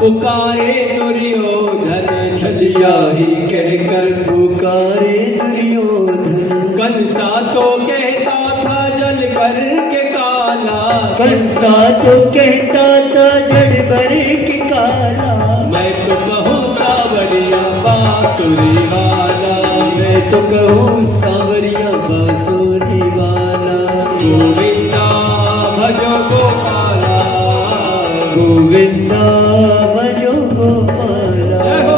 पुकारे दुर्योधन, छलिया ही कहकर पुकारे दुर्योधन। कंसा तो कहता था जल भर के काला, कंसा तो कहता था जड़ भर के काला। मैं तो कहूँ सावरिया बांसुरी वाला, मैं तो कहूँ सावरिया बांसुरी वाला। गोविंदा भजो गोपाला, गोविंदा भजो गोपाला। जय हो।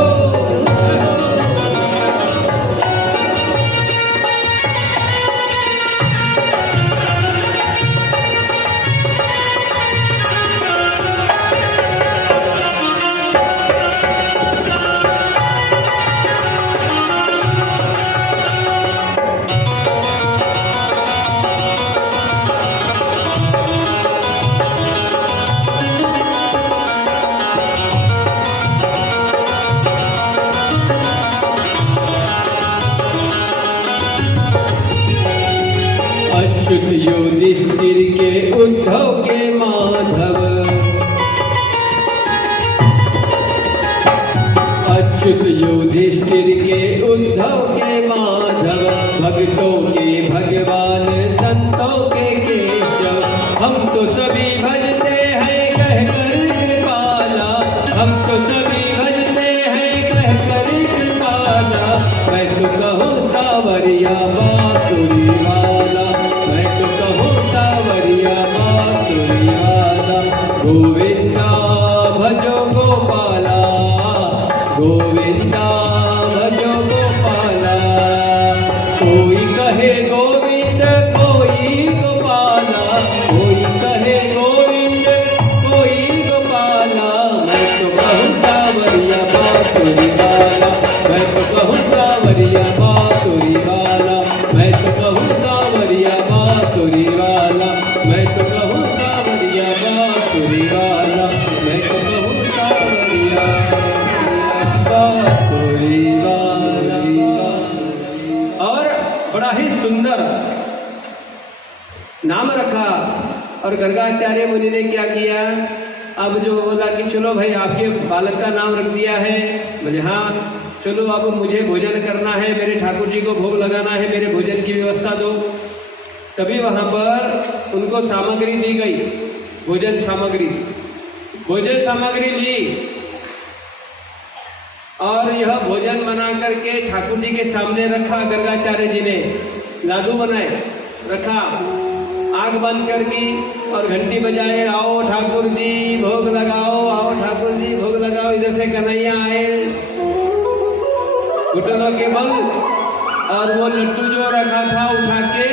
अच्युत युधिष्ठिर के उद्धव के माधव, अच्युत युधिष्ठिर के उद्धव के माधव, भक्तों के भगवान संतों के केशव। हम तो सभी भजते हैं कहकर कृपाला, हम तो सभी भजते हैं कहकर कृपाला। मैं तो कहूँ सावरिया बांसुरी वाला, मैं तो कहूँ सावरिया बांसुरी वाला। गोविंदा भजो गोपाला, गोविंदा भजो गोपाला। कोई कहे गोविंद कोई गोपाला, कोई कहे गोविंद कोई गोपाला। मैं तो कहूँ सावरिया बांसुरी वाला, मैं तो कहूँ सावरिया बांसुरी वाला, मैं तो कहूँ सावरिया बांसुरी वाला, मैं तो कहूँ सावरिया बांसुरी वाला, मैं तो कहूँ सावरिया बांसुरी वाला। और बड़ा ही सुंदर नाम रखा। और गर्गाचार्य मुनि ने क्या किया, अब जो बोला कि चलो भाई आपके बालक का नाम रख दिया है, बोले हाँ चलो अब मुझे भोजन करना है, मेरे ठाकुर जी को भोग लगाना है, मेरे भोजन की व्यवस्था दो। तभी वहाँ पर उनको सामग्री दी गई, भोजन सामग्री, भोजन सामग्री ली। और यह भोजन बना करके ठाकुर जी के सामने रखा। गर्गाचार्य जी ने लाडू बनाए रखा, आग बंद कर दी और घंटी बजाए, आओ ठाकुर जी भोग लगाओ, आओ ठाकुर जी भोग लगाओ। इधर से कन्हैया आए घुटनों के बल, और वो लड्डू जो रखा था उठा के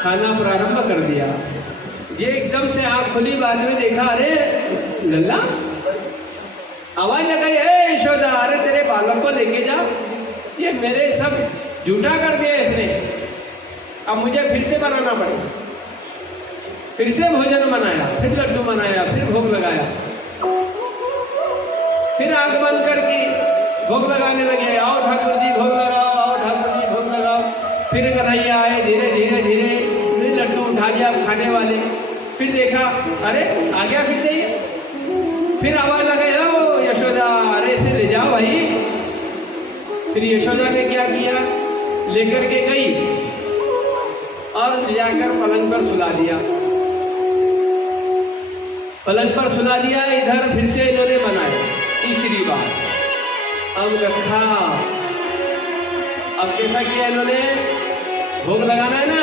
खाना प्रारंभ कर दिया। ये एकदम से आँख खुली, बाद में देखा, अरे लल्ला, आवाज लगाई, ए यशोदा, अरे तेरे बालक को लेके जा, ये मेरे सब झूठा कर दिया इसने, अब मुझे फिर से बनाना पड़ेगा। फिर से भोजन बनाया, फिर लड्डू बनाया, फिर भोग लगाया, फिर आंख बंद करके भोग लगाने लगे, आओ ठाकुर जी भोग लगाओ, आओ ठाकुर जी भोग लगाओ। फिर कन्हैया आए, धीरे धीरे धीरे फिर लड्डू उठा लिया खाने वाले। फिर देखा, अरे आ गया फिर से ये, फिर आवाज लगाई, ओ यशोदा, अरे इसे ले जाओ भाई। फिर यशोदा ने क्या किया, लेकर के गई और जाकर पलंग पर सुला दिया, पलंग पर सुला दिया। इधर फिर से इन्होंने बनाया तीसरी बार, अब रखा। अब कैसा किया इन्होंने, भोग लगाना है ना,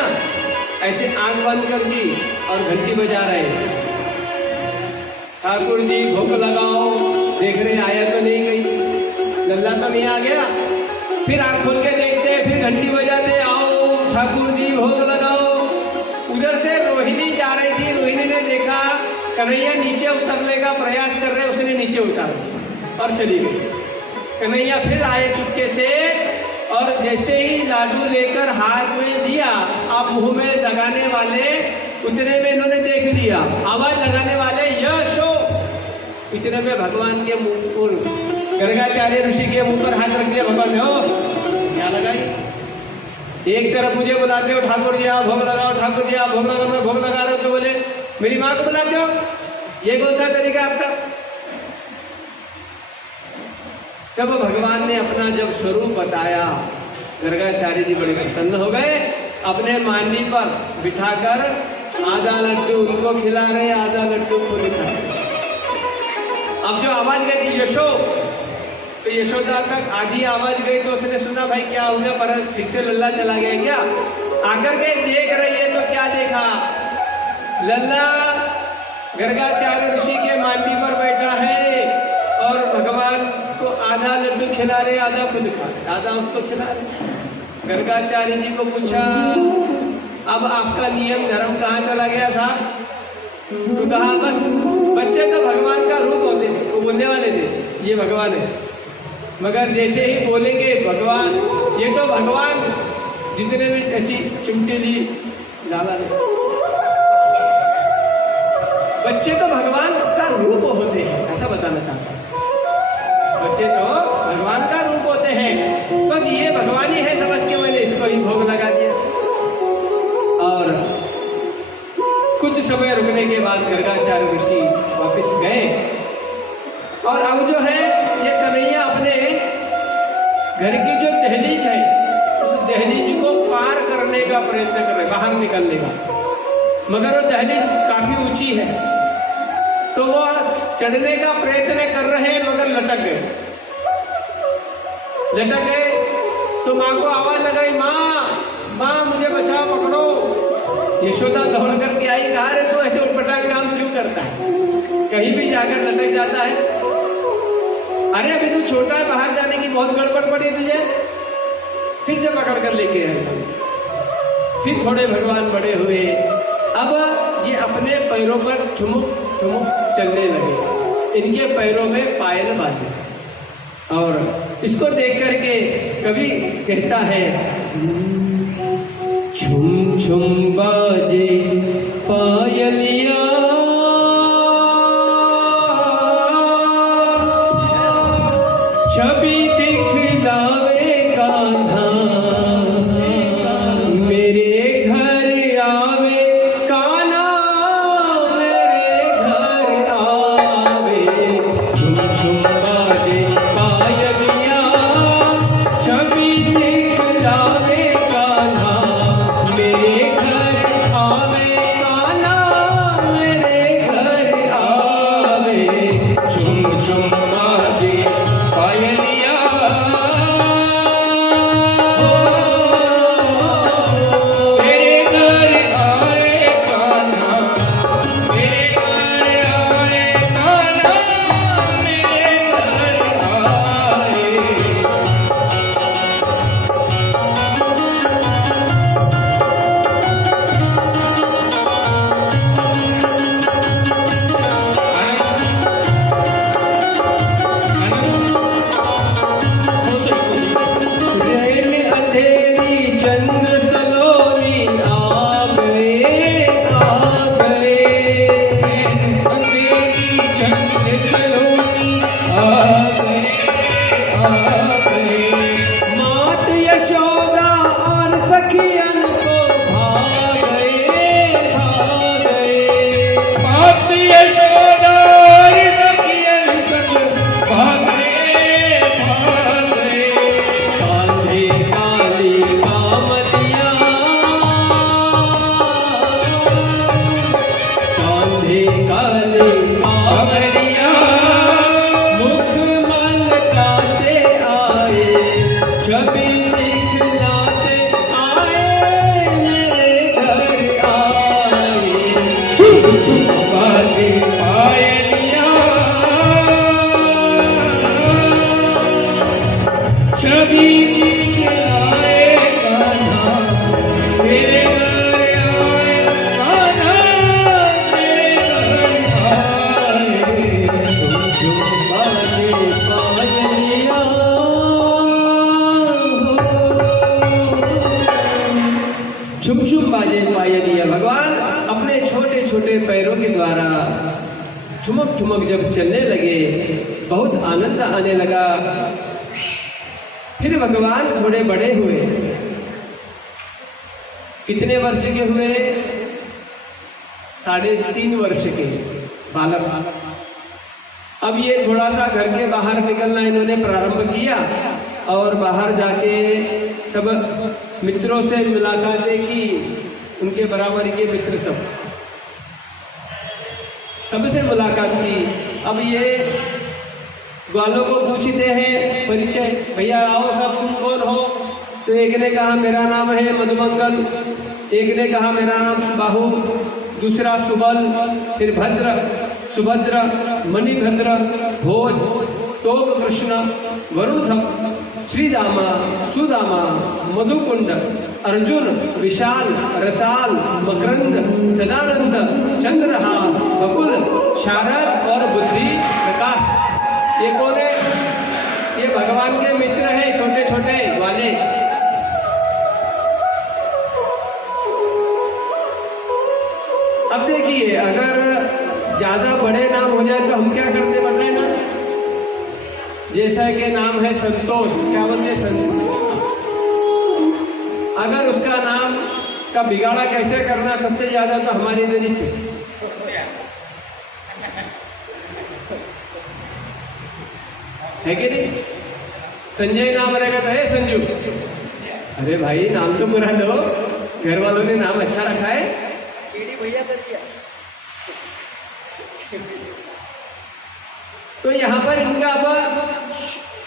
ऐसे आंख बंद कर दी और घंटी बजा रहे, ठाकुर जी भोग लगाओ। देख रहे आया तो नहीं गई, लल्ला तो नहीं आ गया। फिर आंख खोल के देखते, फिर घंटी बजाते, आओ ठाकुर जी भोग लगाओ। उधर से रोहिणी जा रही थी, रोहिणी ने देखा कन्हैया नीचे उतरने का प्रयास कर रहे, उसने नीचे उतारा और चली गई। कन्हैया फिर आए चुपके से, और जैसे ही लाडू लेकर हाथ में दिया, आप मुंह में लगाने वाले, उतने में इन्होंने देख लिया, आवाज लगाने वाले यशो, इतने में भगवान के मुंह पर, गर्गाचार्य ऋषि के मुंह पर हाथ रख दिया। भगवान हो क्या लगाई, एक तरफ मुझे बुलाते हो ठाकुर जी आप भोग लगाओ, ठाकुर जी आप भोग लगाओ, मैं भोग लगा रहा हूँ, तो बोले मेरी माँ को बुलाते हो, ये कौन सा तरीका आपका। जब भगवान ने अपना जब स्वरूप बताया, गर्गाचार्य जी बड़े प्रसन्न हो गए। अपने मांडी पर बिठाकर आधा लड्डू उनको खिला रहे, आधा लड्डू खुद खा रहे। अब जो आवाज गई थी यशो, तो यशोदा तक आधी आवाज गई तो उसने सुना भाई क्या हो गया, पर फिर से लल्ला चला गया क्या। आकर के देख रही है तो क्या देखा, लल्ला गर्गाचार्य ऋषि के मांडी पर बैठा है और भगवान को आधा लड्डू खिला रहे, आधा खुद खा रहे, आधा उसको खिला रहे। गर्गाचार्य जी को पूछा अब आपका नियम धर्म कहाँ चला गया साहब? तो कहा बस बच्चे तो भगवान का रूप होते थे, वो बोलने वाले थे ये भगवान है, मगर जैसे ही बोलेंगे भगवान, ये तो भगवान जितने भी ऐसी चिमटी ली लाला ने, बच्चे तो भगवान का रूप होते हैं, ऐसा बताना चाहता हूँ। बच्चे तो भगवान का रूप होते हैं, बस ये भगवान ही है समझ के मैंने इसको ही भोग लगा दिया। और कुछ समय रुकने के बाद गर्गाचार्य ऋषि वापस गए और अब जो है ये कन्हैया अपने घर की जो दहलीज है उस दहलीज को पार करने का प्रयत्न कर रहे, बाहर निकलने का, मगर वो दहलीज काफी ऊंची है तो वो चढ़ने का प्रयत्न कर रहे हैं मगर लटक गए। तो माँ को आवाज लगाई, माँ मुझे बचाओ, पकड़ो। यशोदा दौड़ करके आई, कहा रे तू ऐसे उटपटांग काम क्यों करता है, कहीं भी जाकर लटक जाता है। अरे अभी तू छोटा है, बाहर जाने की बहुत गड़बड़ पड़ी तुझे। फिर से पकड़ कर लेके आए। फिर थोड़े भगवान बड़े हुए, अब ये अपने पैरों पर ठुमुक ठुमुक चलने लगे, इनके पैरों में पायल बांधे। और इसको देख करके कवि कहता है, छुम छुम बाजे पायलिया, छवि दिखलावे कान्हा, मेरे घर आवे कान्हा, मेरे घर आवे। छुम छुम बाजे पायलिया, छवि दिखलावे कान्हा, मेरे घर आवे कान्हा, मेरे घर आवे। छुम छुम बाजे पायलिया, मेरे घर आए कान्हा, मेरे घर आए कान्हा, मेरे घर आए। रैन अंधेरी चंद्र सलोनी आ गए, आ गए। रैन अंधेरी चंद्र सलोनी आ गए, आ गए। मात यशोदा और सखियन को भा गए, भा गए। मात यशोदा और सखियन संग भा गए, भा गए। कांधे काली कामलिया, कांधे काली कामलिया, मुख मलकाते आए, छवि दिखलाते आए, मेरे घर आए। छुप छुप बाजे पायलिया, छवि दिखलाए कान्हा, मेरे घर आए कान्हा, मेरे घर आए। छुप छुप बाजे पायलिया, छुप छुप बाजे पायलिया। भगवान अपने छोटे छोटे पैरों के द्वारा ठुमक ठुमक जब चलने लगे, बहुत आनंद आने लगा। फिर भगवान थोड़े बड़े हुए, कितने वर्ष के हुए? 3.5 वर्ष के बालक। अब ये थोड़ा सा घर के बाहर निकलना इन्होंने प्रारंभ किया और बाहर जाके सब मित्रों से मुलाकातें की, उनके बराबर के मित्र सबसे मुलाकात की। अब ये ग्वालों को पूछते हैं परिचय, भैया आओ सब, तुम कौन हो? तो एक ने कहा मेरा नाम है मधुमंगल, एक ने कहा मेरा नाम सुबाहु, दूसरा सुबल, फिर भद्र, सुभद्र, मणिभद्र, भोज, तोप कृष्ण, वरुण, श्रीदामा, सुदामा, मधुकुंड, अर्जुन, विशाल, रसाल, मकरंद, सदानंद, चंद्रहार, बकुल, शारद और बुद्धि प्रकाश। ये कौन है? ये भगवान के मित्र हैं, छोटे छोटे वाले। अब देखिए, अगर ज्यादा बड़े नाम हो जाए तो हम क्या करते बताए ना? जैसा कि नाम है संतोष, क्या बोलते? संतोष। अगर उसका नाम का बिगाड़ा कैसे करना सबसे ज्यादा, तो हमारी इधर से है कि नहीं? संजय नाम रहेगा तो है संजू। अरे भाई नाम तो पूरा दो, घर वालों ने नाम अच्छा रखा है। भैया कर दिया। तो यहाँ पर इनका अब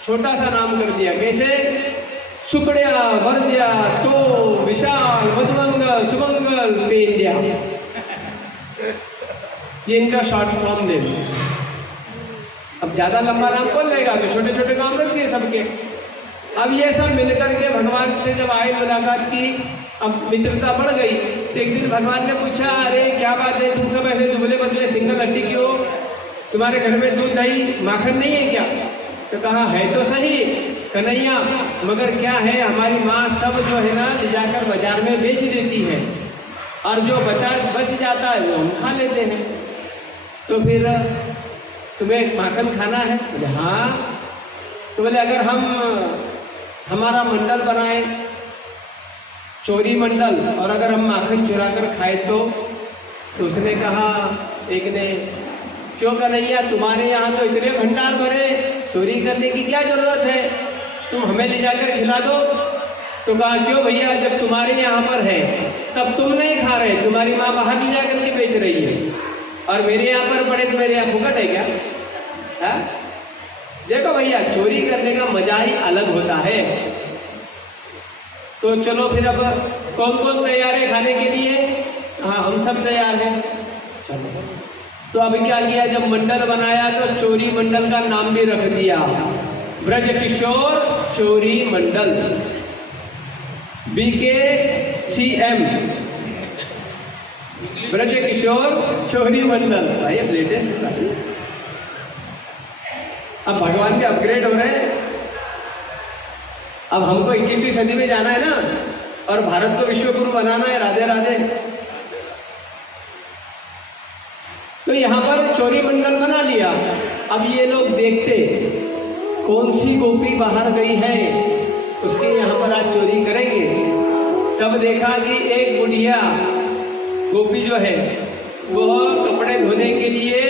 छोटा सा नाम कर दिया, कैसे? सुकड़िया, वर्ज्या, तो विशाल, मधुमंगल, सुमंगल, पेंद्या, ये इनका शॉर्ट फॉर्म दे दिया। अब ज्यादा लंबा नाम कौन लेगा, तो छोटे छोटे नाम रख दिए सबके। अब ये सब मिलकर के भगवान से जब आए, मुलाकात की, अब मित्रता बढ़ गई। तो एक दिन भगवान ने पूछा, अरे क्या बात है, तुम सब ऐसे दुबले पतले सिंगल हड्डी की हो, तुम्हारे घर में दूध दही माखन नहीं है क्या? तो कहा है तो सही कन्हैया, मगर क्या है, हमारी माँ सब जो है ना ले जाकर बाजार में बेच देती है, और जो बच जाता है वो हम खा लेते हैं। तो फिर तुम्हें माखन खाना है? बोले हाँ। तो बोले अगर हम हमारा मंडल बनाए, चोरी मंडल, और अगर हम माखन चुरा कर खाए तो उसने कहा, एक ने, क्यों कन्हैया, तुम्हारे यहाँ तो इतने भंडार भरे, चोरी करने की क्या जरूरत है, तुम हमें ले जाकर खिला दो। तो कहा क्यों भैया, जब तुम्हारे यहाँ पर है तब तुम नहीं खा रहे, तुम्हारी माँ बाहर ले जाकर के बेच रही है, और मेरे यहाँ पर पड़े तो मेरे यहाँ फुकट है क्या? हा? देखो भैया, चोरी करने का मजा ही अलग होता है। तो चलो फिर अब कौन कौन तैयार है खाने के लिए? हाँ हम सब तैयार हैं। चलो, तो अभी क्या किया, जब मंडल बनाया तो चोरी मंडल का नाम भी रख दिया, ब्रज किशोर चोरी मंडल, BKCM, ब्रज किशोर चोरी मंडल। भाई अब लेटेस्ट, अब भगवान के अपग्रेड हो रहे हैं। अब हमको 21वीं सदी में जाना है ना, और भारत को विश्व गुरु बनाना है। राधे राधे। तो यहाँ पर चोरी मंडल बना लिया। अब ये लोग देखते कौन सी गोपी बाहर गई है, उसके यहाँ पर आज चोरी करेंगे। तब देखा कि एक बुढ़िया गोपी जो है वो कपड़े धोने के लिए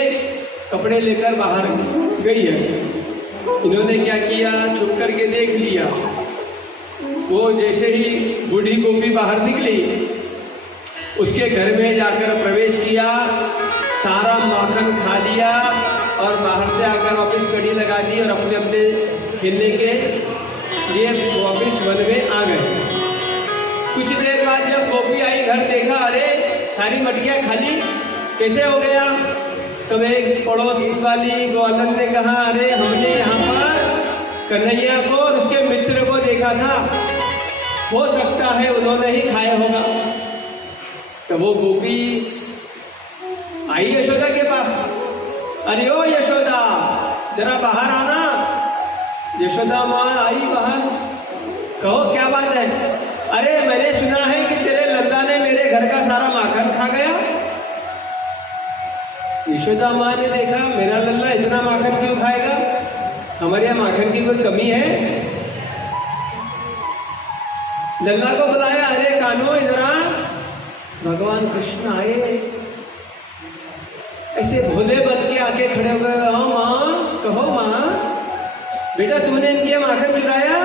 कपड़े लेकर बाहर गई है। इन्होंने क्या किया, छुप करके देख लिया। वो जैसे ही बूढ़ी गोपी बाहर निकली, उसके घर में जाकर प्रवेश किया, सारा माखन खा लिया, और बाहर से आकर वापस कड़ी लगा दी, और अपने अपने खेलने के लिए वापस वन में आ गए। कुछ देर बाद जब गोपी आई, घर देखा, अरे सारी मटकियाँ खाली, कैसे हो गया? तो एक पड़ोस वाली ग्वालन ने कहा, अरे हमने यहाँ पर कन्हैया को और उसके मित्र को देखा था, हो सकता है उन्होंने ही खाया होगा। तो वो गोपी आई यशोदा के पास, अरे ओ यशोदा जरा बाहर आना। यशोदा माँ आई बाहर, कहो क्या बात है? अरे मैंने सुना है कि तेरे लल्ला ने मेरे घर का सारा माखन खा गया। यशोदा माँ ने देखा, मेरा लल्ला इतना माखन क्यों खाएगा, हमारे यहाँ माखन की कोई कमी है? लल्ला को बुलाया, अरे कान्हो इधर आ। भगवान कृष्ण आए, ऐसे भोले बन के आके खड़े हो गए, हाँ माँ कहो माँ, बेटा तुमने इनके माखन चुराया?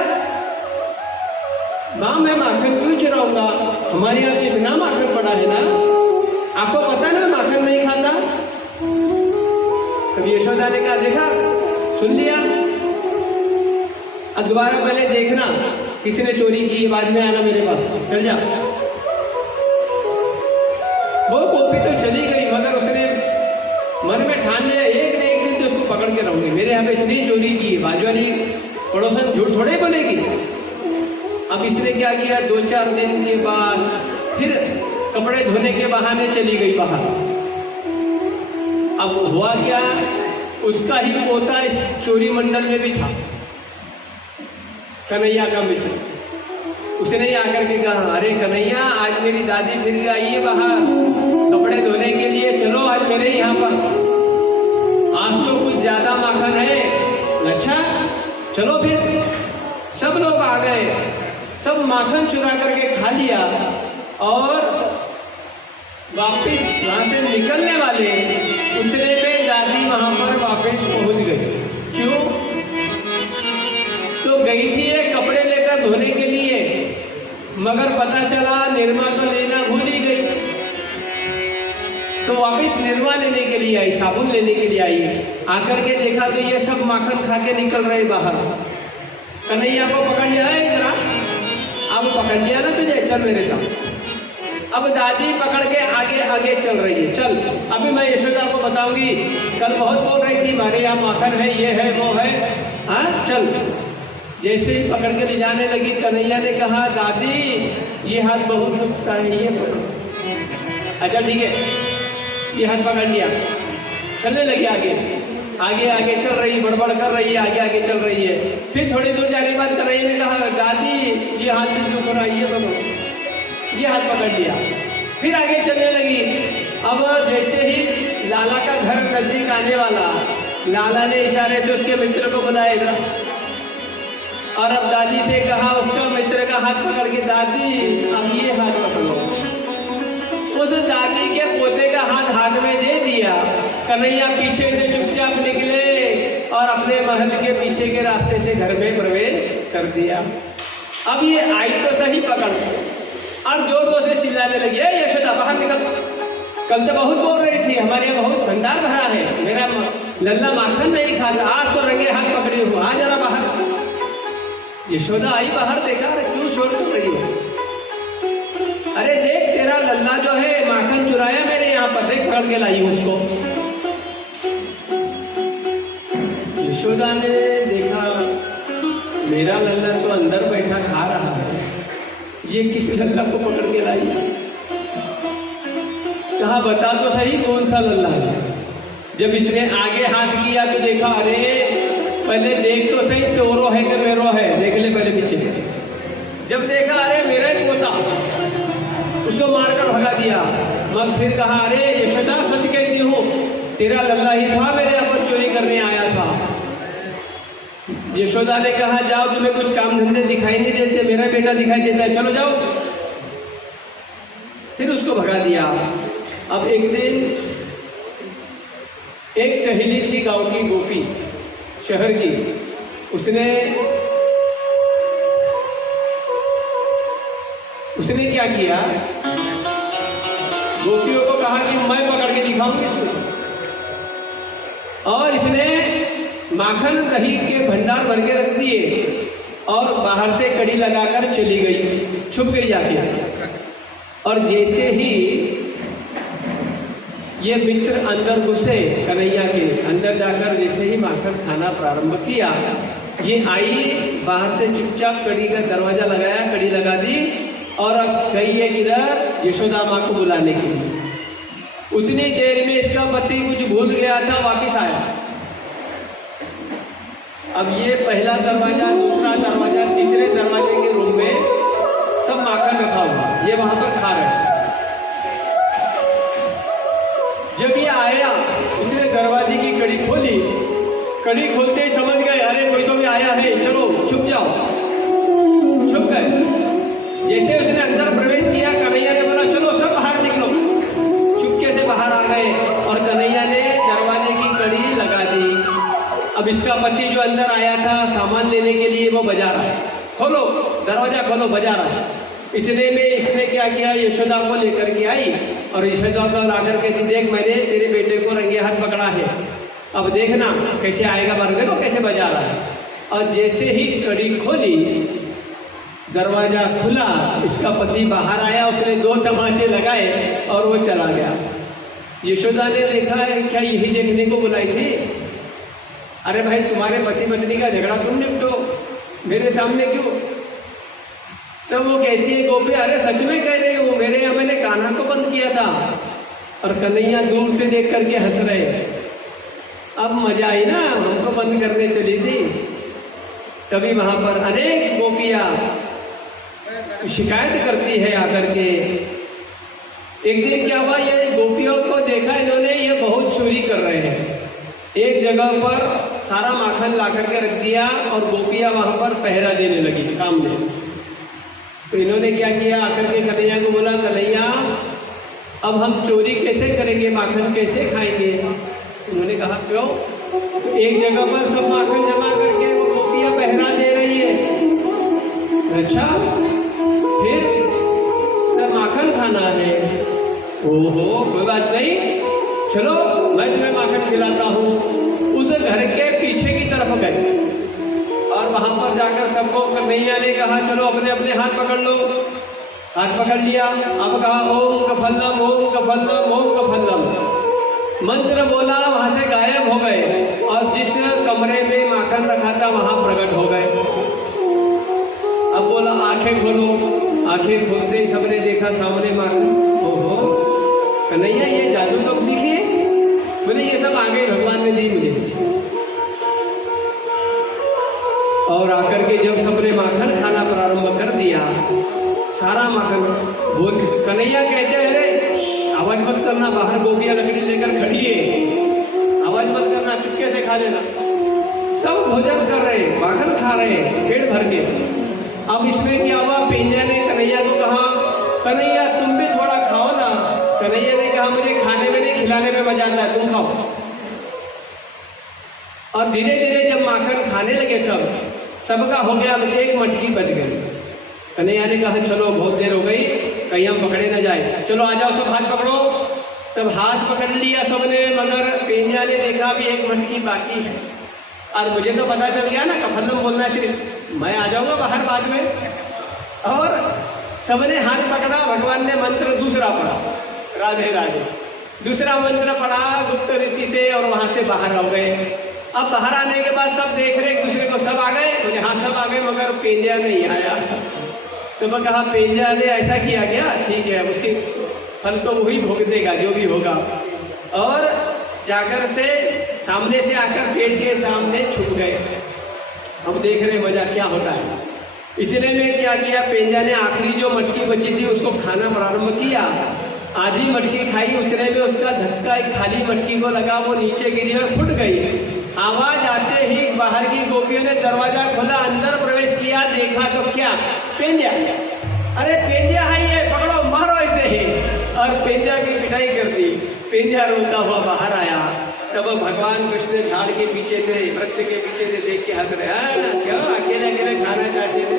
माँ मैं माखन क्यों चुराऊंगा, हमारे यहाँ तो इतना माखन पड़ा है ना, आपको पता ना मैं माखन नहीं खाता। कभी यशोदा ने कहा देखा, सुन लिया, अब दोबारा पहले देखना किसी ने चोरी की, बाद में आना मेरे पास, चल जा। वो गोपी तो चली गई, मगर उसने मन में ठान लिया एक न एक दिन तो उसको पकड़ के रहूंगी, मेरे यहाँ पे इसने चोरी की, बाजू वाली पड़ोसन झूठ थोड़े बोलेगी। अब इसने क्या किया, 2-4 दिन के बाद फिर कपड़े धोने के बहाने चली गई बाहर। अब हुआ क्या, उसका ही पोता इस चोरी मंडल में भी था, कन्हैया का मित्र। उसने ही आकर के कहा, अरे कन्हैया आज मेरी दादी फिर आई है बाहर कपड़े धोने के लिए, चलो आज मेरे यहाँ पर, आज तो कुछ ज्यादा माखन है। अच्छा चलो फिर, सब लोग आ गए, सब माखन चुरा करके खा लिया और वापिस वहां से निकलने वाले उतने में दादी वहां पर वापस पहुंच गई। क्यों? तो गई थी ये कपड़े लेकर धोने के लिए, मगर पता चला निरमा तो लेना भूल ही गई, तो वापस निरमा लेने के लिए आई, साबुन लेने के लिए आई। आकर के देखा तो ये सब माखन खा के निकल रहे बाहर। कन्हैया को पकड़ लिया है जरा, अब पकड़ लिया ना तुझे, चल मेरे साथ। अब दादी पकड़ के आगे आगे चल रही है, चल अभी मैं यशोदा को बताऊंगी, कल बहुत बोल रही थी हमारे यहाँ माखन है, ये है वो है, हाँ चल। जैसे ही पकड़ के ले जाने लगी, कन्हैया ने कहा दादी ये हाथ बहुत दुखता है, ये पकड़ो। अच्छा ठीक है, ये हाथ पकड़ लिया, चलने लगी आगे आगे आगे चल रही, बड़बड़ कर रही है, आगे आगे चल रही है। फिर थोड़ी दूर जाने के बाद कन्हैया ने कहा दादी ये हाथ भी दुख रहा है, ये पकड़ो। ये हाथ पकड़ लिया, फिर आगे चलने लगी। अब जैसे ही लाला का घर नजदीक आने वाला, लाला ने इशारे से उसके मित्र को बुलाया इधर, और अब दादी से कहा, उसका मित्र का हाथ पकड़ के दादी अब ये हाथ पकड़ो। उस दादी के पोते का हाथ में दे दिया। कन्हैया पीछे से चुपचाप निकले और अपने महल के पीछे के रास्ते से घर में प्रवेश कर दिया। अब ये आई तो सही पकड़, और जोर से चिल्लाने लगी, यशोदा बाहर निकल, कल तो बहुत बोल रही थी हमारे यहाँ बहुत भंडार भरा है, मेरा लल्ला माखन नहीं खाता, आज तो रंगे हाथ पकड़ी हूँ, आ जरा बाहर। यशोदा आई बाहर, देखा अरे क्यों शोर कर रही है, अरे देख तेरा लल्ला जो है माखन चुराया मेरे यहाँ पर, देख पकड़ के लाई उसको। यशोदा ने देखा मेरा लल्ला तो अंदर बैठा खा रहा है, ये किस लल्ला को पकड़ के लाई? कहा बता तो सही कौन सा लल्ला है। जब इसने आगे हाथ किया तो देखा, अरे पहले देख तो सही तोरो है कि मेरो है, देख ले पहले पीछे। जब देखा अरे मेरा ही पोता, उसको मारकर भगा दिया। मगर फिर कहा अरे यशोदा सच कहती हूँ, तेरा लल्ला ही था मेरे यहाँ पर चोरी करने आया था। यशोदा ने कहा जाओ, तुम्हें कुछ काम धंधे दिखाई नहीं देते, मेरा बेटा दिखाई देता है, चलो जाओ। फिर उसको भगा दिया। अब एक दिन एक सहेली थी गांव की गोपी, शहर की, उसने क्या किया, गोपियों को कहा कि मैं पकड़ के दिखाऊंगी इसको। और इसने माखन दही के भंडार भर के रख दिए और बाहर से कड़ी लगाकर चली गई, छुप गई जाके। और जैसे ही ये मित्र अंदर घुसे, कन्हैया के अंदर जाकर जैसे ही माखन खाना प्रारंभ किया, ये आई बाहर से चुपचाप कड़ी का दरवाजा लगाया, कड़ी लगा दी और अब गई है किधर, यशोदा माँ को बुलाने के लिए। उतनी देर में इसका पति कुछ भूल गया था, वापिस आया। अब ये पहला दरवाजा, दूसरा दरवाजा, तीसरे दरवाजे के रूम में सब माखन रखा हुआ, ये वहां पर खा रहे। जब ये आया, इसने दरवाजे की कड़ी खोली, कड़ी खोलते ही समझ गए अरे कोई तो भी आया है, चलो छुप जाओ। छुप गए। जैसे उसने अंदर प्रवेश किया, कन्हैया ने बोला चलो सब बाहर निकलो। चुपके से बाहर आ गए और कन्हैया ने दरवाजे की कड़ी लगा दी। अब अब इसका पति जो अंदर आया था सामान लेने के लिए वो बजा रहा है, खोलो दरवाजा खोलो, बजा रहा है। इतने में इसने क्या किया, यशोदा को लेकर के आई और यशोदा को ला करके देख मैंने तेरे बेटे को रंगे हाथ पकड़ा है, अब देखना कैसे आएगा, बार देखो कैसे बजा रहा है। और जैसे ही कड़ी खोली, दरवाजा खुला, इसका पति बाहर आया, उसने 2 तमाचे लगाए और वो चला गया। यशोदा ने देखा है क्या यही देखने को बुलाई थी? अरे भाई तुम्हारे पति पत्नी का झगड़ा तुम निपटो, मेरे सामने क्यों? तो वो कहती है गोपी अरे सच में कह रही हूँ, मेरे यहाँ मैंने कान्हा को बंद किया था। और कन्हैया दूर से देख करके हंस रहे। अब मजा आई ना, हमको बंद करने चली थी। तभी वहां पर अनेक गोपियां शिकायत करती है आकर के। एक दिन क्या हुआ, ये गोपियों को देखा इन्होंने, ये बहुत चोरी कर रहे हैं। एक जगह पर सारा माखन ला करके रख दिया और गोपियां वहां पर पहरा देने लगी सामने। तो इन्होंने क्या किया, आकर के कन्हैया को बोला कन्हैया अब हम चोरी कैसे करेंगे, माखन कैसे खाएंगे? उन्होंने कहा क्यों? एक जगह पर सब माखन जमा करके वो गोपियां पहरा दे रही है। अच्छा फिर माखन खाना है? ओहो कोई बात नहीं, चलो मैं तुम्हें माखन खिलाता हूँ। उस घर के पीछे की तरफ गए और वहां पर जाकर सबको कन्हैया ने कहा चलो अपने अपने हाथ पकड़ लो। हाथ पकड़ लिया, अब कहा ओम कफल्लम ओम कफल्लम ओम कफल्लम, मंत्र बोला, वहां से गायब हो गए और जिस कमरे में माखन रखा था वहां प्रकट हो गए। अब बोला आंखें खोलो, आंखें खोलते ही सबने देखा सामने माखन। ओहो कन्हैया ये जादू तो सीखिए। बोले ये सब आगे भगवान ने दी मुझे। और आकर के जब सबने माखन खाना प्रारंभ कर दिया, सारा माखन बोल, कन्हैया कहते हैं अरे आवाज मत करना, बाहर गोपियां लकड़ी लेकर खड़ी है, आवाज मत करना, चुपके से खा लेना। सब भोजन कर रहे, माखन खा रहे पेट भर के। अब इसमें क्या हुआ, पेंजा ने कन्हैया को कहा कन्हैया तुम भी थोड़ा खाओ ना। कन्हैया ने कहा मुझे खाने में नहीं खिलाने में मजा आता है, तुम खाओ। और धीरे धीरे जब माखन खाने लगे सबका हो गया, एक मटकी बच गई। कन्हैया ने कहा चलो बहुत देर हो गई, कहीं हम पकड़े ना जाए, चलो आ जाओ सब हाथ पकड़ो। तब हाथ पकड़ लिया सबने, मगर पेंजा ने देखा भी एक मटकी बाकी है। और मुझे तो पता चल गया ना कफल्लम बोलना सिर्फ, मैं आ जाऊंगा बाहर बाद में। और सबने हाथ पकड़ा, भगवान ने मंत्र दूसरा पढ़ा, राधे राधे, दूसरा मंत्र पढ़ा गुप्त रीति से और वहां से बाहर हो गए। अब बाहर आने के बाद सब देख रहे एक दूसरे को, सब आ गए, मुझे हाँ सब आ गए, मगर पेंजा नहीं आया। तो मैं कहा पेंजा ने ऐसा किया क्या, ठीक है उसके फल तो वही भुगतेगा जो भी होगा। और जाकर से सामने से आकर पेड़ के सामने छुप गए। अब देख रहे मजा क्या होता है। इतने में क्या किया, पेंजा ने आखिरी जो मटकी बची थी उसको खाना प्रारंभ किया। आधी मटकी खाई, उतने में उसका धक्का एक खाली मटकी को लगा, वो नीचे गिरी और फुट गई। आवाज आते ही बाहर की गोपियों ने दरवाजा खोला, अंदर प्रवेश किया, देखा तो क्या, पेंजा। अरे पेंजा है ये, पकड़ो मारो ऐसे ही। और पेंजा की पिटाई कर दी। पेंजा रोता हुआ बाहर आया। तब भगवान कृष्ण झाड़ के पीछे से, वृक्ष के पीछे से देख के हंस रहे, क्यों अकेले अकेले खाना चाहते थे?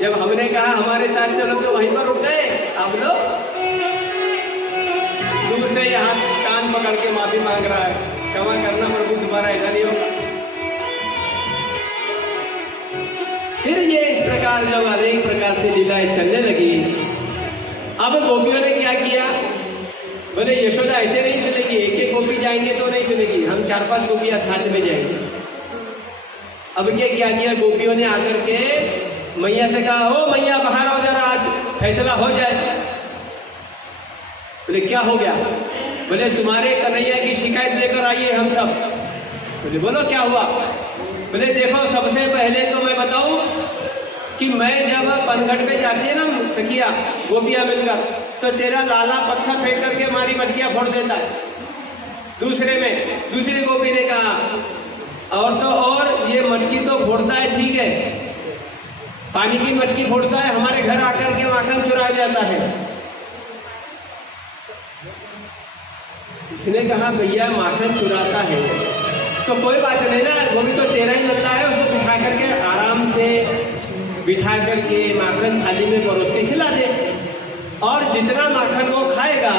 जब हमने कहा हमारे साथ चलो तो वहीं पर रुक गए। आप लोग दूर से यहाँ कान पकड़ के माफी मांग रहा है, क्षमा करना प्रभु, दोबारा ऐसा नहीं होगा। फिर ये इस प्रकार जब अनेक प्रकार से लीलाएं चलने लगी। अब गोपियों ने क्या किया, बोले यशोदा ऐसे नहीं सुनेगी, एक एक गोपी जाएंगे तो नहीं सुनेगी, हम 4-5 गोपियां साथ में जाएंगे। अब ये क्या किया, गोपियों ने आकर के मैया से कहा, हो मैया बाहर आओ जरा, आज फैसला हो जाए। बोले क्या हो गया? बोले तुम्हारे कन्हैया की शिकायत लेकर आइए हम सब। बोले बोलो क्या हुआ? बोले देखो सबसे पहले तो मैं बताऊं कि मैं जब पनघट पे जाती है ना सखिया गोपियां मिलकर, तो तेरा लाला पत्थर फेंक करके हमारी मटकियां फोड़ देता है। दूसरी गोपी ने कहा और तो और ये मटकी तो फोड़ता है ठीक है, पानी की मटकी फोड़ता है, हमारे घर आकर के माखन चुरा जाता है। उसने कहा भैया माखन चुराता है तो कोई बात नहीं ना, वो भी तो तेरा ही लल्ला है, उसको बिठा करके आराम से बिठा करके माखन थाली में परोस के खिला दे, और जितना माखन वो खाएगा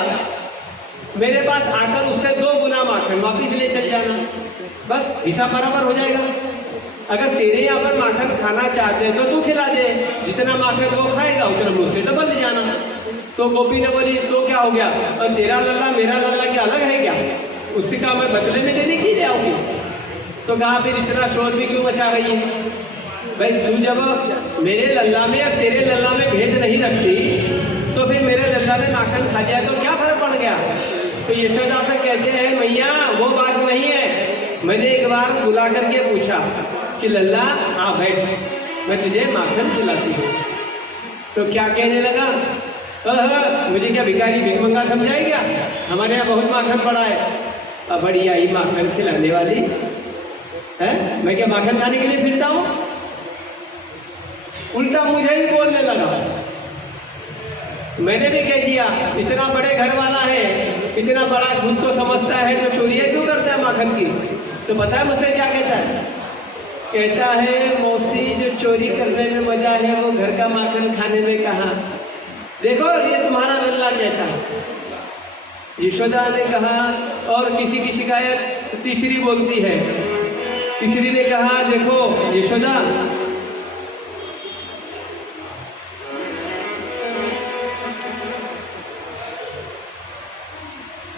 मेरे पास आकर उससे 2 गुना माखन वापिस ले चल जाना, बस हिसाब बराबर हो जाएगा। अगर तेरे यहाँ पर माखन खाना चाहते हैं तो तू खिला दे, जितना माखन वो खाएगा उतना मुझसे डबल ले जाना। तो गोपी ने बोली तो क्या हो गया, और तेरा लल्ला मेरा लल्ला क्या अलग है क्या, उससे का मैं बदले में लेने की ले आऊंगी। तो कहा फिर इतना शोर भी क्यों मचा रही है, भाई तू जब मेरे लल्ला में और तेरे लल्ला में भेद नहीं रखती तो फिर मेरे लल्ला में माखन खा लिया तो क्या फर्क पड़ गया। तो यशोदा से कहते हैं मैया वो बात नहीं है, मैंने एक बार बुला करके पूछा कि लल्ला हाँ बैठ, मैं तुझे माखन खिलाती हूँ। तो क्या कहने लगा, मुझे क्या भिखारी भिखमंगा समझाए क्या, हमारे यहाँ बहुत माखन पड़ा है, अब बढ़िया ही माखन खिलाने वाली है, मैं क्या माखन खाने के लिए फिरता हूँ। उल्टा मुझे ही बोलने लगा। मैंने भी कह दिया इतना बड़े घर वाला है, इतना बड़ा खुद को समझता है तो चोरियां क्यों करता है माखन की। तो पता है मुझसे क्या कहता है, कहता है मौसी जो चोरी करने में मजा है वो घर का माखन खाने में कहाँ। देखो ये तुम्हारा लल्ला कहता है। यशोदा ने कहा और किसी की शिकायत तीसरी बोलती है, तीसरी ने कहा देखो यशोदा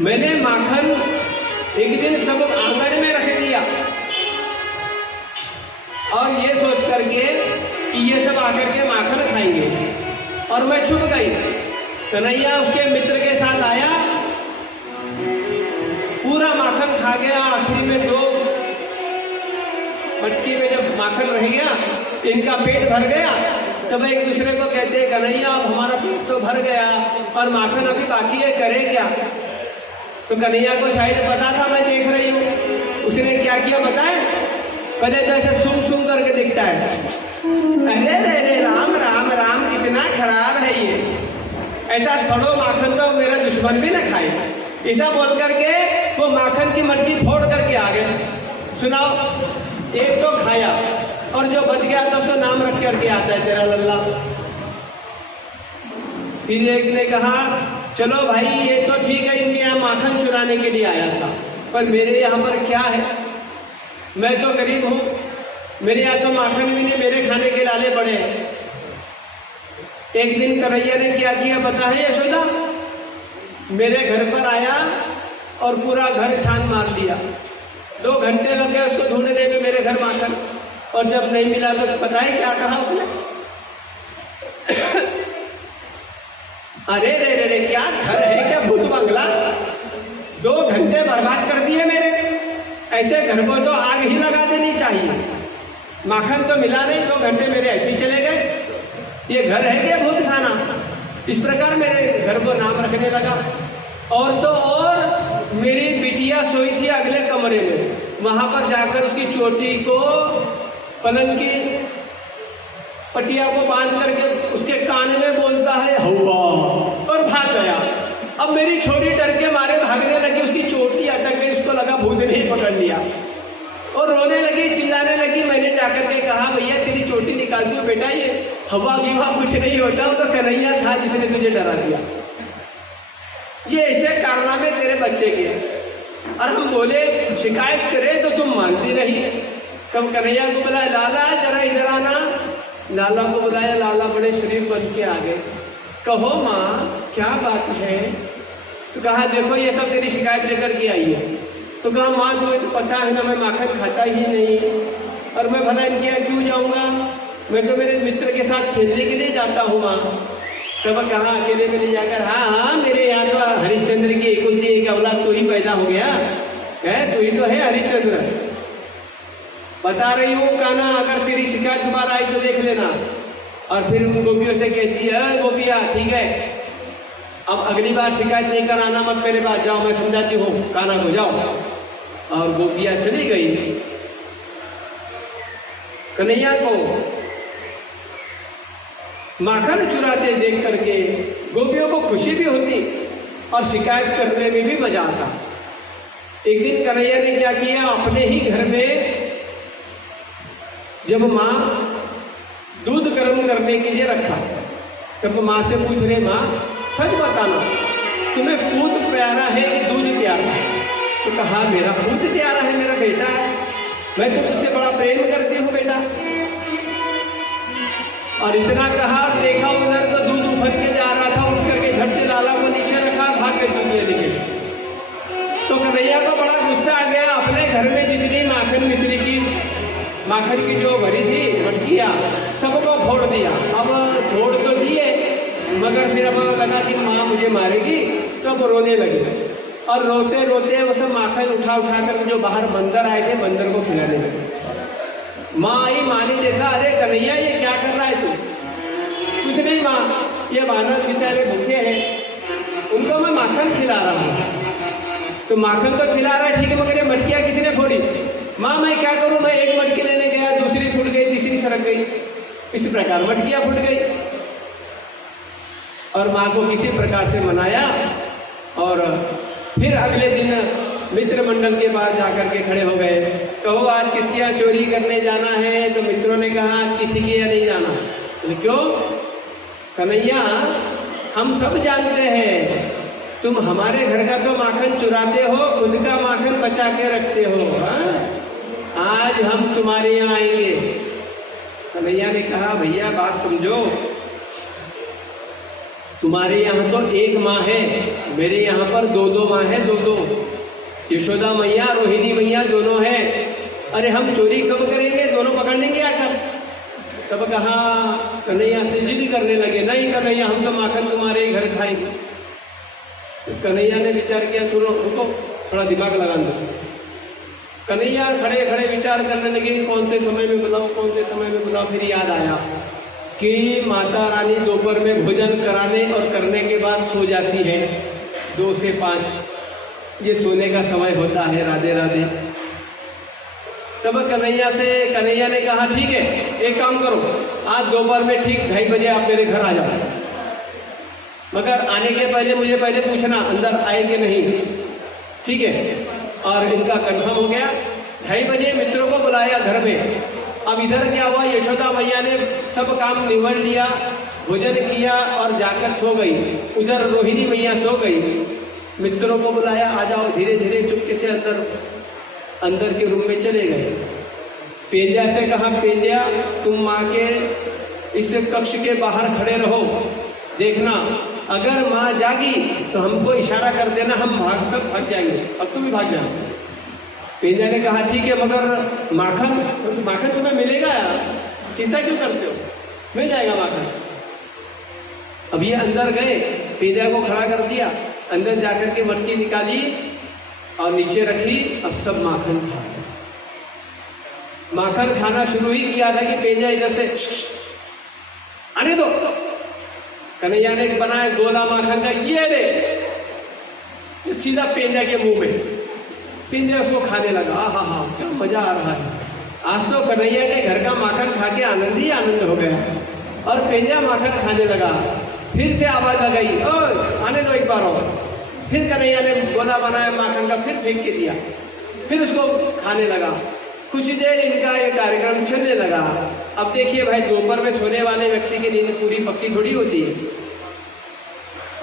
मैंने माखन एक दिन सब आंगन में रख दिया और ये सोच करके कि ये सब आकर के माखन खाएंगे, और मैं छुप गई। कन्हैया उसके मित्र के साथ आया, पूरा माखन खा गया, आखिरी में 2 मटकी में जब माखन रह गया इनका पेट भर गया, तब एक दूसरे को कहते हैं कन्हैया अब हमारा पेट तो भर गया और माखन अभी बाकी है, करे क्या। तो कन्हैया को शायद पता था मैं देख रही हूँ, उसने क्या किया बताए, पहले तो ऐसे सुन सुन करके दिखता है, अरे रे रे राम राम राम कितना खराब है ये, ऐसा सड़ो माखन तो मेरा दुश्मन भी ना खाए। ऐसा बोल करके वो माखन की मटकी फोड़ करके आ गए। सुनाओ, एक तो खाया और जो बच गया था उसको नाम रख करके आता है तेरा लल्ला। फिर एक ने कहा चलो भाई ये तो ठीक है, इनके यहाँ माखन चुराने के लिए आया था, पर मेरे यहाँ पर क्या है, मैं तो गरीब हूँ, मेरे यहाँ तो माखन भी नहीं, मेरे खाने के लाले बड़े हैं। एक दिन कन्हैया ने क्या किया पता है यशोदा, मेरे घर पर आया और पूरा घर छान मार दिया, 2 घंटे लग गए उसको ढूंढने में मेरे घर माखन, और जब नहीं मिला तो पता है क्या कहा उसने, अरे रे रे रे क्या घर है क्या भूत बंगला, 2 घंटे बर्बाद कर दिए मेरे, ऐसे घर को तो आग ही लगा देनी चाहिए। माखन तो मिला नहीं, 2 घंटे मेरे ऐसे ही चले गए, ये घर है क्या भूत खाना। इस प्रकार मेरे घर को नाम रखने लगा। और तो और मेरी बिटिया सोई थी अगले कमरे में, वहां पर जाकर उसकी चोटी को पलंग की पटिया को बांध करके उसके कान में बोलता है हवा, और भाग गया। अब मेरी छोरी डर के मारे भागने लगी, उसकी चोटी अटक गई, उसको लगा भूत ने ही पकड़ लिया और रोने लगी, चिल्लाने लगी। मैंने जाकर के कहा भैया तेरी चोटी निकाल दो बेटा, ये हवा गिवा कुछ नहीं होता, वो तो कन्हैया था जिसने तुझे डरा दिया। ये ऐसे कारनामे तेरे बच्चे के। और हम बोले शिकायत करे तो तुम मानती नहीं। कब कन्हैया को बुलाया, लाला जरा इधर आना। लाला को बुलाया, लाला बड़े शरीफ बन के आ गए। कहो माँ क्या बात है। तो कहा देखो ये सब तेरी शिकायत लेकर के आई है। तो कहा माँ तुम्हें तो पता है ना मैं माखन खाता ही नहीं, और मैं भला इनके यहाँ क्यों जाऊँगा, मैं तो मेरे मित्र के साथ खेलने के लिए जाता हूँ माँ। तब कहा अकेले में ले जाकर, हाँ मेरे यहाँ तो हरिश्चंद्र की इकुलती एक औलाद तो ही पैदा हो गया है, तू ही तो है हरिश्चंद्र। बता रही हूँ काना, अगर तेरी शिकायत दोबारा आई तो देख लेना। और फिर उन गोपियों से कहती है गोपिया ठीक है, अब अगली बार शिकायत नहीं कर आना मत मेरे पास, जाओ मैं समझाती हूँ काना को, जाओ। और गोपिया चली गई। कन्हैया को माखन चुराते देख करके गोपियों को खुशी भी होती और शिकायत करने में भी मजा आता। एक दिन कन्हैया ने क्या किया, अपने ही घर में जब माँ दूध गर्म करने के लिए रखा, तब माँ से पूछ रहे, माँ सच बताना तुम्हें पूत प्यारा है कि दूध प्यारा है? तो कहा मेरा पूत प्यारा है, मेरा बेटा है, मैं तो तुझसे बड़ा प्रेम करती हूँ बेटा। और इतना कहा और देखा उधर तो दूध उफर के जा रहा था, उठ करके झट से लाला को नीचे रखा, भाग गई दूध लेने के लिए। तो कन्हैया को बड़ा गुस्सा आ गया, अपने घर में जितनी माखन मिश्री की माखन की जो भरी थी मटकियाँ सबको फोड़ दिया। अब फोड़ तो दिए मगर फिर अब लगा कि माँ मुझे मारेगी, तो अब रोने लगे और रोते रोते वो सब माखन उठा उठा कर जो बाहर बंदर आए थे बंदर को खिलाने लगे। माँ आई, माँ ने देखा, अरे कन्हैया ये क्या कर रहा है तू? कुछ नहीं माँ, ये बानर बेचारे भूखे हैं, उनको मैं माखन खिला रहा हूँ। तो माखन तो खिला रहा है ठीक है, मगर ये मटकियाँ किसी ने फोड़ी। माँ मैं क्या करूँ, मैं एक मटकी लेने गया, दूसरी फूट गई, तीसरी सड़क गई, इस प्रकार मटकियाँ फूट गई। और माँ को किसी प्रकार से मनाया और फिर अगले दिन मित्र मंडल के पास जाकर के खड़े हो गए, कहो आज किसके यहाँ चोरी करने जाना है? तो मित्रों ने कहा आज किसी के यहाँ नहीं जाना। तो क्यों? कन्हैया हम सब जानते हैं तुम हमारे घर का तो माखन चुराते हो, खुद का माखन बचा के रखते हो। आज हम तुम्हारे यहाँ आएंगे। कन्हैया ने कहा भैया बात समझो, तुम्हारे यहाँ तो एक माँ है, मेरे यहाँ पर दो दो माँ है, दो दो यशोदा मैया रोहिणी मैया दोनों हैं। अरे हम चोरी कब करेंगे, दोनों पकड़ लेंगे आकर। तब कहा कन्हैया से जिद करने लगे, नहीं कन्हैया हम तो माखन तुम्हारे ही घर खाएंगे। तो कन्हैया ने विचार किया, चलो रुको थोड़ा दिमाग लगा दो। कन्हैया खड़े खड़े विचार करने लगे, कौन से समय में बुलाओ, कौन से समय में बुलाओ। फिर याद आया कि माता रानी दोपहर में भोजन कराने और करने के बाद सो जाती है 2 से 5, ये सोने का समय होता है। राधे राधे। तब कन्हैया ने कहा ठीक है एक काम करो, आज दोपहर में ठीक 2:30 बजे आप मेरे घर आ जाओ, मगर आने के पहले मुझे पहले पूछना अंदर आए कि नहीं, ठीक है? और इनका कंफर्म हो गया। 2:30 बजे मित्रों को बुलाया घर में। अब इधर क्या हुआ, यशोदा मैया ने सब काम निबड़ लिया, भोजन किया और जाकर सो गई। उधर रोहिणी मैया सो गई। मित्रों को बुलाया, आ जाओ। धीरे धीरे चुपके से अंदर के रूम में चले गए। पेंद्या से कहा, पेंद्या तुम माँ के इस कक्ष के बाहर खड़े रहो, देखना अगर माँ जागी तो हमको इशारा कर देना, हम सब भाग जाएंगे और तुम भी भाग जाओ। पेंद्या ने कहा ठीक है, मगर माखन तुम्हें मिलेगा, चिंता क्यों करते हो, मिल जाएगा माखन। अब ये अंदर गए, पेंद्या को खड़ा कर दिया, अंदर जाकर के मटकी निकाली और नीचे रखी। अब सब माखन था। माखन खाना शुरू ही किया था कि पेंद्या इधर से आने दो। कन्हैया ने बनाया गोला माखन का, ये ले, सीधा पेंद्या के मुंह में। पेंद्या उसको खाने लगा। हाँ क्या मजा आ रहा है, आज तो कन्हैया के घर का माखन खा के आनंद ही आनंद हो गया। और पेंद्या माखन खाने लगा। फिर से आवाज लगाई, ओए आने दो एक बार और। फिर कन्हैया ने गोला बनाया माखन का, फिर फेंक के दिया, फिर उसको खाने लगा। कुछ देर इनका ये कार्यक्रम चलने लगा। अब देखिए भाई, दोपहर में सोने वाले व्यक्ति की नींद पूरी पक्की थोड़ी होती है।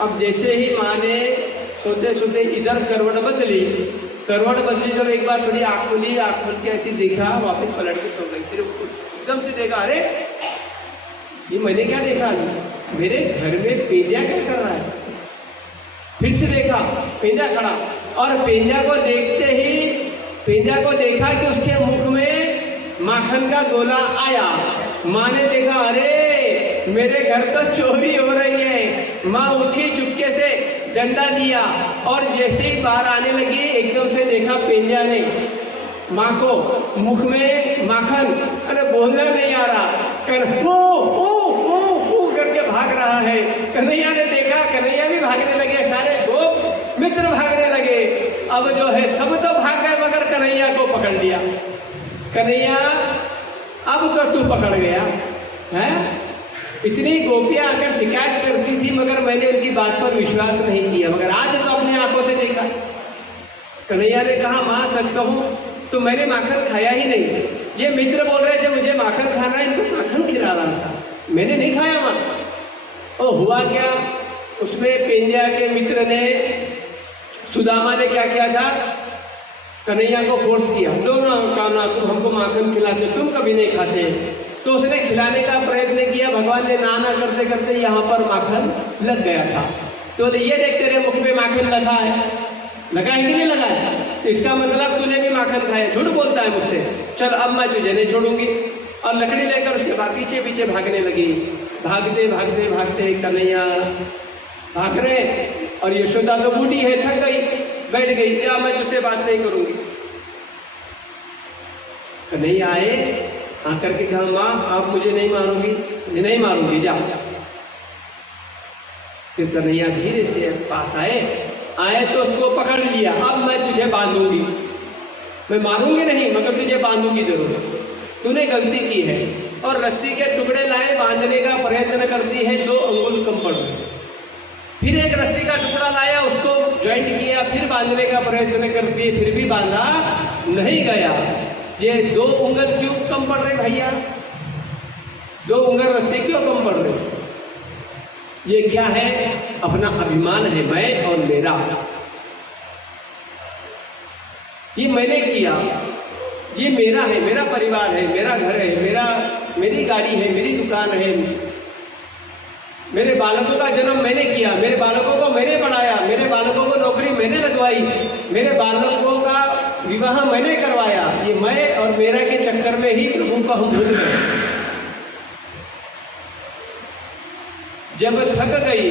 अब जैसे ही माँ ने सोते सोते इधर करवट बदली, जब एक बार थोड़ी आँख खुली, आँख खोल के ऐसी देखा, वापस पलट के सो गई। फिर एकदम से देखा, अरे ये मैंने क्या देखा, मेरे घर में पेंद्या क्या कर रहा है। फिर से देखा, पेंद्या खड़ा, और पेंद्या को देखते ही पेंद्या को देखा कि उसके मुख में माखन का गोला आया। माँ ने देखा, अरे मेरे घर तो चोरी हो रही है। माँ उठी, चुपके से डंडा दिया और जैसे ही बाहर आने लगी, एकदम से देखा पेंद्या ने माँ को मुख में माखन, अरे बोलना नहीं आ रहा, करके भाग रहा है। कन्हैया ने देखा, कन्हैया भी भागने लगे, सारे दो मित्र भागने लगे। अब जो है सब तो भाग गए, मगर कन्हैया को पकड़ लिया। कन्हैया अब तो तू पकड़ गया है। इतनी गोपियां आकर शिकायत करती थी, मगर मैंने उनकी बात पर विश्वास नहीं किया, मगर आज तो अपने आंखों से देखा। कन्हैया ने कहा माँ सच कहूँ तो मैंने माखन खाया ही नहीं। ये मित्र बोल रहे थे मुझे माखन खाना है, इनको माखन खिला रहा था, मैंने नहीं खाया माँ। और हुआ क्या, उसमें पेंड्या के मित्र ने, सुदामा ने क्या किया था, कन्हैया को फोर्स किया, लो ना कान्हा तुम हमको माखन खिलाते, तुम कभी नहीं खाते। तो उसने खिलाने का प्रयत्न किया, भगवान ने ना करते करते यहाँ पर माखन लग गया था। तो ये देख तेरे मुख पे माखन लगा है, लगा है कि नहीं लगा है, इसका मतलब तूने भी माखन खाया, झूठ बोलता है मुझसे, चल अब मैं तुझे नहीं छोड़ूंगी। और लकड़ी लेकर उसके बाद पीछे पीछे भागने लगी। भागते भागते भागते कन्हैया भाग रहे और यशोदा तो बूढ़ी है, थक गई, बैठ गई, क्या मैं तुझसे बात नहीं करूंगी। कन्हैया आए, आकर के कहा माँ आप मुझे नहीं मारोगी, नहीं मारूंगी जा। फिर कन्हैया धीरे से पास आए तो उसको पकड़ लिया, अब मैं तुझे बांधूंगी, मैं मारूंगी नहीं मगर तुझे बांधूंगी जरूर, तूने गलती की है। और रस्सी के टुकड़े लाए, बांधने का प्रयत्न करती है, 2 अंगुल कम पड़ गए। फिर एक रस्सी का टुकड़ा लाया, उसको ज्वाइंट किया, फिर बांधने का प्रयत्न करती है, फिर भी बांधा नहीं गया। ये 2 उंगल क्यों कम पड़ रहे भैया, 2 उंगल रस्सी क्यों कम पड़ रहे? ये क्या है, अपना अभिमान है, मैं और मेरा, ये मैंने किया, ये मेरा है, मेरा परिवार है, मेरा घर है, मेरी गाड़ी है, मेरी दुकान है, मेरे बालकों का जन्म मैंने किया, मेरे बालकों को मैंने पढ़ाया, मेरे बालकों को नौकरी मैंने लगवाई, मेरे बालकों का विवाह मैंने करवाया। ये मैं और मेरा के चक्कर में ही प्रभु को हम भूल गए। जब थक गई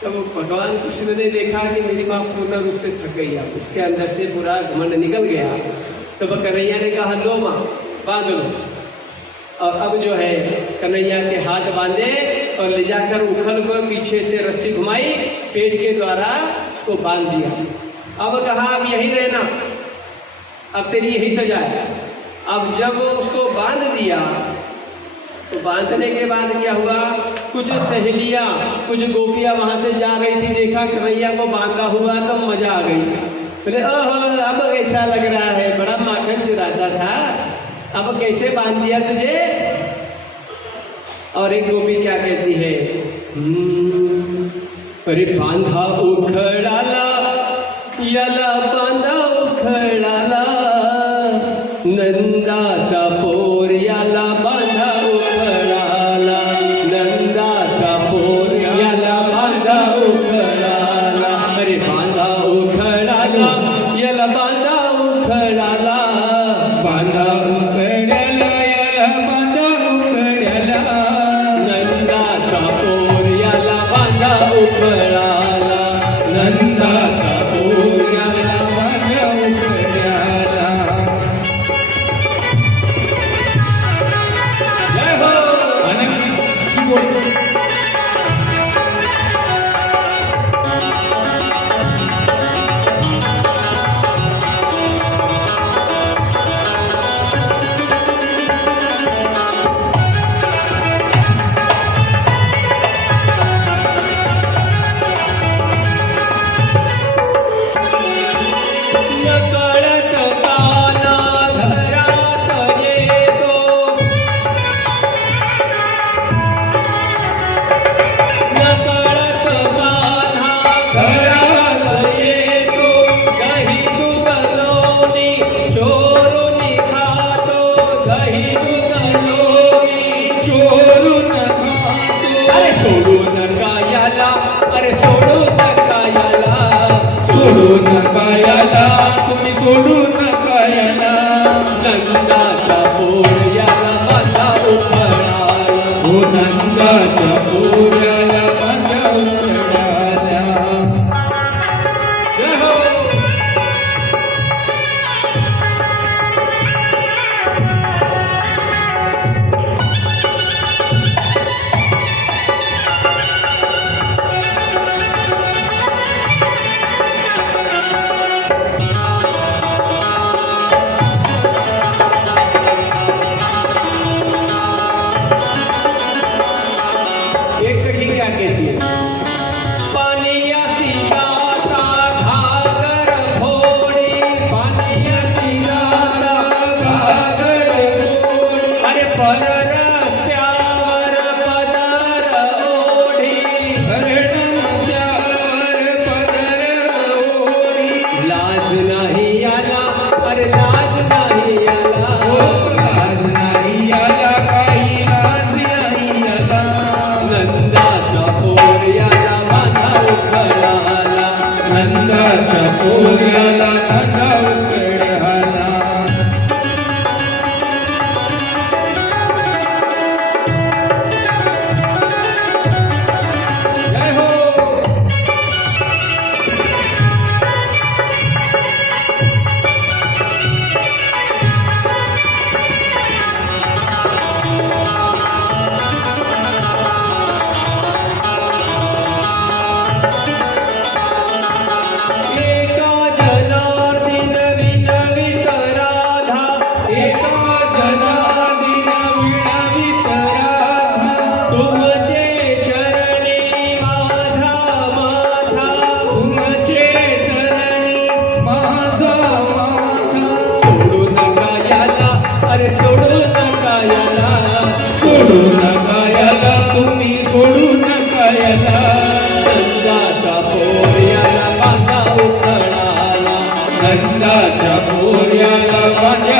तब भगवान कृष्ण ने देखा कि मेरी माँ पूर्ण रूप से थक गई है, उसके अंदर से पूरा घमंड निकल गया। तब कन्हैया ने कहा लो माँ बांध लो। और अब जो है कन्हैया के हाथ बांधे और ले जाकर उखल को पीछे से रस्सी घुमाई, पेट के द्वारा उसको बांध दिया। अब कहा अब यही रहना, अब तेरी यही सजा है। अब जब उसको बांध दिया तो बांधने के बाद क्या हुआ, कुछ सहेलियां, कुछ गोपियां वहां से जा रही थी, देखा कन्हैया को बांधा हुआ तो मजा आ गई, बोले ओह अब कैसा लग रहा है, बड़ा माखन चुराता था, अब कैसे बांध दिया तुझे। और एक गोपी क्या कहती है, अरे बांधा उखड़ाला याला बांधा उखड़ाला, नंदाचा पोर याला बांधा उखड़ाला, नंदाचा पोर याला बांधा उखड़ाला, अरे बांधा उखड़ाला याला बांधा उखड़ाला, बांधा उखड़ाला याला बांधा उखड़ाला, नंदाचा पोर याला बांधा उखड़ाला, नंदाचा पोर याला बांधा उखड़ाला। जय हो नकळत काना घरात येतो, नकळत कान्हा घरात येतो, दही दूध लोणी चोरून खातो, दही दूध लोणी चोरून खातो, अरे सोडू नका याला, अरे सोडू नका याला, सोडू नका याला, तुम्ही सोडू नका याला, नंदाचा पोर याला बांधा उखळाला, हो नंदाचा पोर याला बांधा उखळाला। जय हो एक सखी पोऱ्याला कांदा उकडाला. जय हो. एका जनार्दन विनवित राधा, एका जनार्दन विणवित राधा. तुमचे चरणी माझा माथा. तुमचे चरणी माझा माथा. सोडू नका याला, अरे सोडू नका याला. सोडू नका याला, तुम्ही सोडू नका याला. नंदाचा पोर याला कांदा उकळाला. नंदाच्या पोऱ्याला कांदा